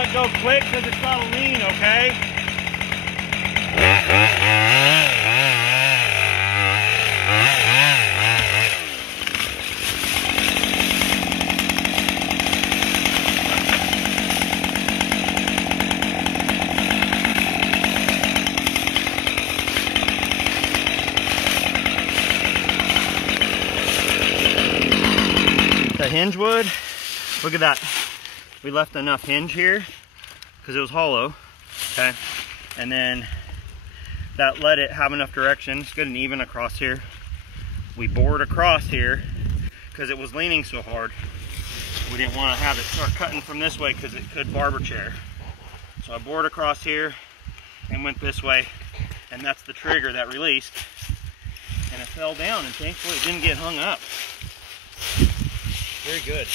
let go quick because it's got to lean, okay? The hinge wood, look at that. We left enough hinge here because it was hollow, okay? And then that let it have enough direction. It's good and even across here. We bored across here because it was leaning so hard. We didn't want to have it start cutting from this way because it could barber chair. So I bored across here and went this way, and that's the trigger that released. And it fell down, and thankfully it didn't get hung up. Very good.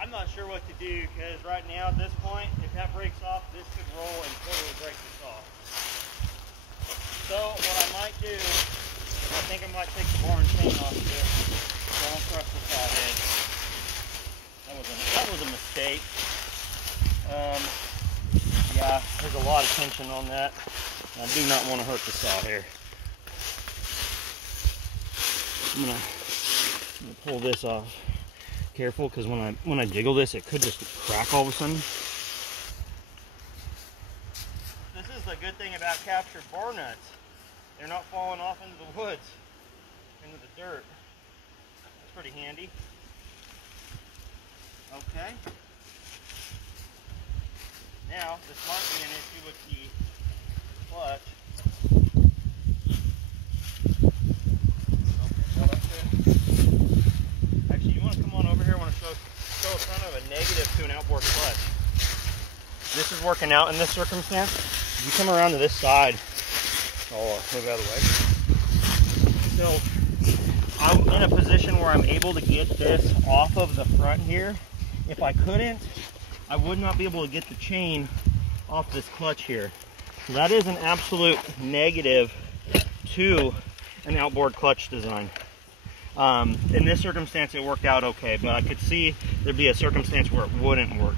I'm not sure what to do because right now at this point, if that breaks off, this could roll and totally break this off. So what I might do, I think I might take the bar and chain off here so I don't crush the saw head. That was a mistake. Yeah, there's a lot of tension on that. I do not want to hurt the saw here. I'm gonna pull this off. Careful, because when I jiggle this, it could just crack all of a sudden. This is the good thing about captured bar nuts. They're not falling off into the woods, into the dirt. That's pretty handy. Okay. Now, this might be an issue with the clutch. To an outboard clutch. This is working out in this circumstance. If you come around to this side, I'll move out of the way. So I'm in a position where I'm able to get this off of the front here. If I couldn't, I would not be able to get the chain off this clutch here. So that is an absolute negative to an outboard clutch design. In this circumstance, it worked out okay, but I could see there'd be a circumstance where it wouldn't work.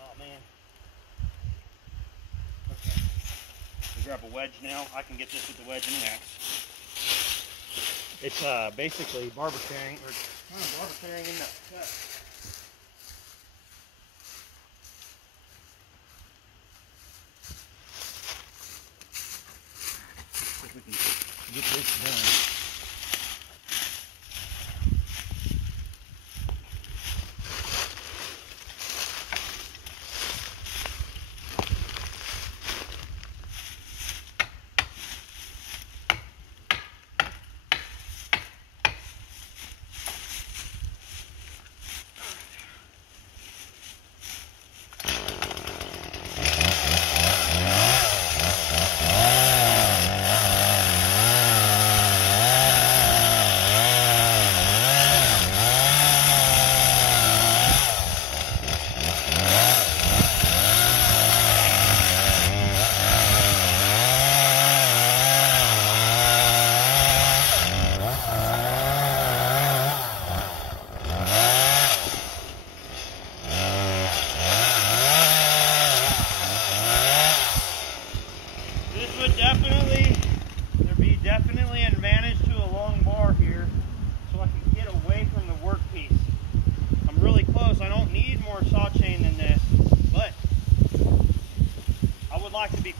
Oh man. Okay. We grab a wedge now. I can get this with the wedge and the axe. It's basically barber tearing, or barber tearing in the cut. We can get this done.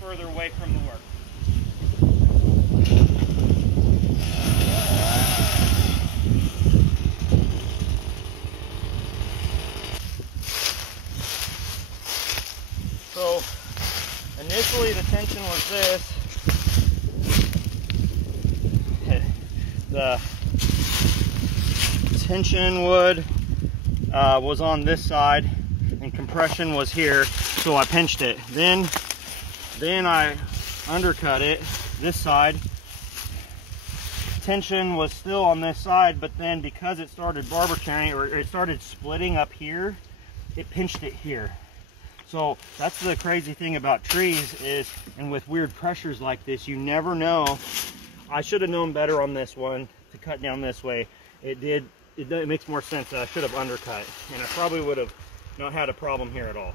further away from the work. So initially the tension was this. The tension wood was on this side and compression was here, so I pinched it. Then I undercut it this side. Tension was still on this side, but then because it started barber chaining, or it started splitting up here, it pinched it here. So that's the crazy thing about trees is, and with weird pressures like this, you never know. I should have known better on this one to cut down this way. It makes more sense that I should have undercut, and I probably would have not had a problem here at all.